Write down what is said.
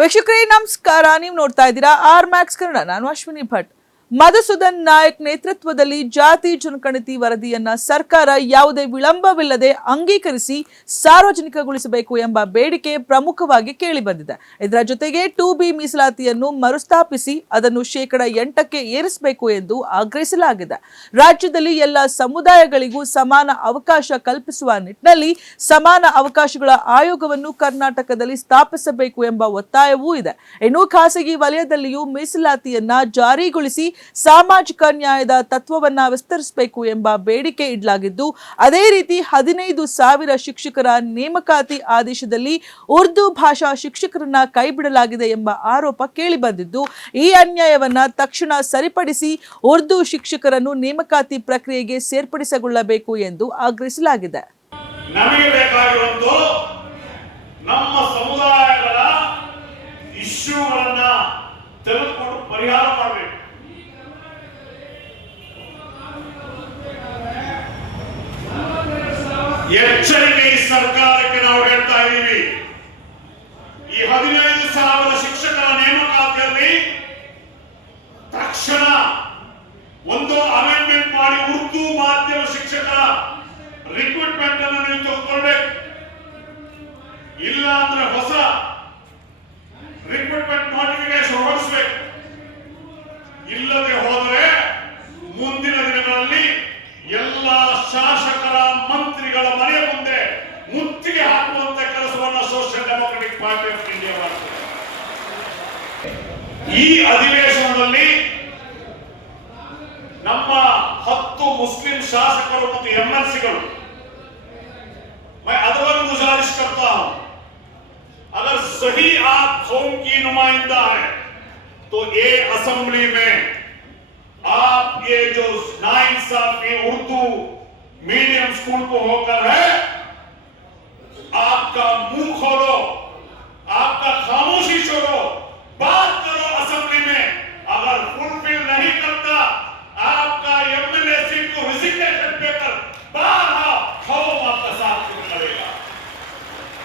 ವೀಕ್ಷಕರೇ ನಮಸ್ಕಾರ. ನೀವು ನೋಡ್ತಾ ಇದ್ದೀರಾ ಆರ್ ಮ್ಯಾಕ್ಸ್ ಕನ್ನಡ. ನಾನು ಅಶ್ವಿನಿ ಭಟ್. ಮಧುಸೂದನ್ ನಾಯಕ್ ನೇತೃತ್ವದಲ್ಲಿ ಜಾತಿ ಜನಗಣತಿ ವರದಿಯನ್ನ ಸರ್ಕಾರ ಯಾವುದೇ ವಿಳಂಬವಿಲ್ಲದೆ ಅಂಗೀಕರಿಸಿ ಸಾರ್ವಜನಿಕಗೊಳಿಸಬೇಕು ಎಂಬ ಬೇಡಿಕೆ ಪ್ರಮುಖವಾಗಿ ಕೇಳಿಬಂದಿದೆ. ಇದರ ಜೊತೆಗೆ 2B ಮೀಸಲಾತಿಯನ್ನು ಮರುಸ್ಥಾಪಿಸಿ ಅದನ್ನು 8% ಏರಿಸಬೇಕು ಎಂದು ಆಗ್ರಹಿಸಲಾಗಿದೆ. ರಾಜ್ಯದಲ್ಲಿ ಎಲ್ಲ ಸಮುದಾಯಗಳಿಗೂ ಸಮಾನ ಅವಕಾಶ ಕಲ್ಪಿಸುವ ನಿಟ್ಟಿನಲ್ಲಿ ಸಮಾನ ಅವಕಾಶಗಳ ಆಯೋಗವನ್ನು ಕರ್ನಾಟಕದಲ್ಲಿ ಸ್ಥಾಪಿಸಬೇಕು ಎಂಬ ಒತ್ತಾಯವೂ ಇದೆ. ಇನ್ನು ಖಾಸಗಿ ವಲಯದಲ್ಲಿಯೂ ಮೀಸಲಾತಿಯನ್ನ ಜಾರಿಗೊಳಿಸಿ ಸಾಮಾಜಿಕ ನ್ಯಾಯದ ತತ್ವವನ್ನ ವಿಸ್ತರಿಸಬೇಕು ಎಂಬ ಬೇಡಿಕೆ ಇಡಲಾಗಿದ್ದು, ಅದೇ ರೀತಿ 15,000 ಶಿಕ್ಷಕರ ನೇಮಕಾತಿ ಆದೇಶದಲ್ಲಿ ಉರ್ದು ಭಾಷಾ ಶಿಕ್ಷಕರನ್ನ ಕೈಬಿಡಲಾಗಿದೆ ಎಂಬ ಆರೋಪ ಕೇಳಿಬಂದಿದ್ದು, ಈ ಅನ್ಯಾಯವನ್ನ ತಕ್ಷಣ ಸರಿಪಡಿಸಿ ಉರ್ದು ಶಿಕ್ಷಕರನ್ನು ನೇಮಕಾತಿ ಪ್ರಕ್ರಿಯೆಗೆ ಸೇರ್ಪಡಿಸಿಕೊಳ್ಳಬೇಕು ಎಂದು ಆಗ್ರಹಿಸಲಾಗಿದೆ. ನಮಗೆ ಬೇಕಾಗಿರುವುದು ನಮ್ಮ ಸಮುದಾಯಗಳ ಇಶ್ಯೂಗಳನ್ನ ತೆಗೆದುಕೊಂಡು ಪರಿಹಾರ ಮಾಡಬೇಕು. ಎಚ್ಚರಿಕೆ ಈ ಸರ್ಕಾರಕ್ಕೆ ನಾವು ಹೇಳ್ತಾ ಇದ್ದೀವಿ. ಈ 15,000 ಶಿಕ್ಷಕರ ನೇಮಕಾತಿಯಲ್ಲಿ ತಕ್ಷಣ ಒಂದು ಅಮೆಂಡ್ಮೆಂಟ್ ಮಾಡಿ ಉರ್ದು ಮಾಧ್ಯಮ ಶಿಕ್ಷಕರ ರಿಕ್ರೂಟ್ಮೆಂಟ್ ಅನ್ನು ನೀವು ತೆಗೆದುಕೊಳ್ಬೇಕು. ಇಲ್ಲ ಅಂದ್ರೆ ಹೊಸ ರಿಕ್ರೂಟ್ಮೆಂಟ್ ನೋಟಿಫಿಕೇಶನ್ ಹೊರಡಿಸಬೇಕು. ಇಲ್ಲದೆ ಹೋದರೆ ಮುಂದಿನ ದಿನಗಳಲ್ಲಿ ಎಲ್ಲ ಶಾಸಕರ ಮಂತ್ರಿಗಳ ಮನೆಯ ಮುಂದೆ ಮುತ್ತಿಗೆ ಹಾಕುವಂತ ಕೆಲಸವನ್ನು social democratic party of India ಮಾಡ್ತದೆ. ಈ ಅಧಿವೇಶನದಲ್ಲಿ ನಮ್ಮ 10 ಮುಸ್ಲಿಂ ಶಾಸಕರು ಮತ್ತು MLCಗಳು मैं अदबर गुजारिश करता हूं, अगर सही आप कौम की नुमाइंदा है तो ये असेंबली में आप ये जो नाइंसाफी उर्दू मीडियम स्कूल को होकर है, आपका मुंह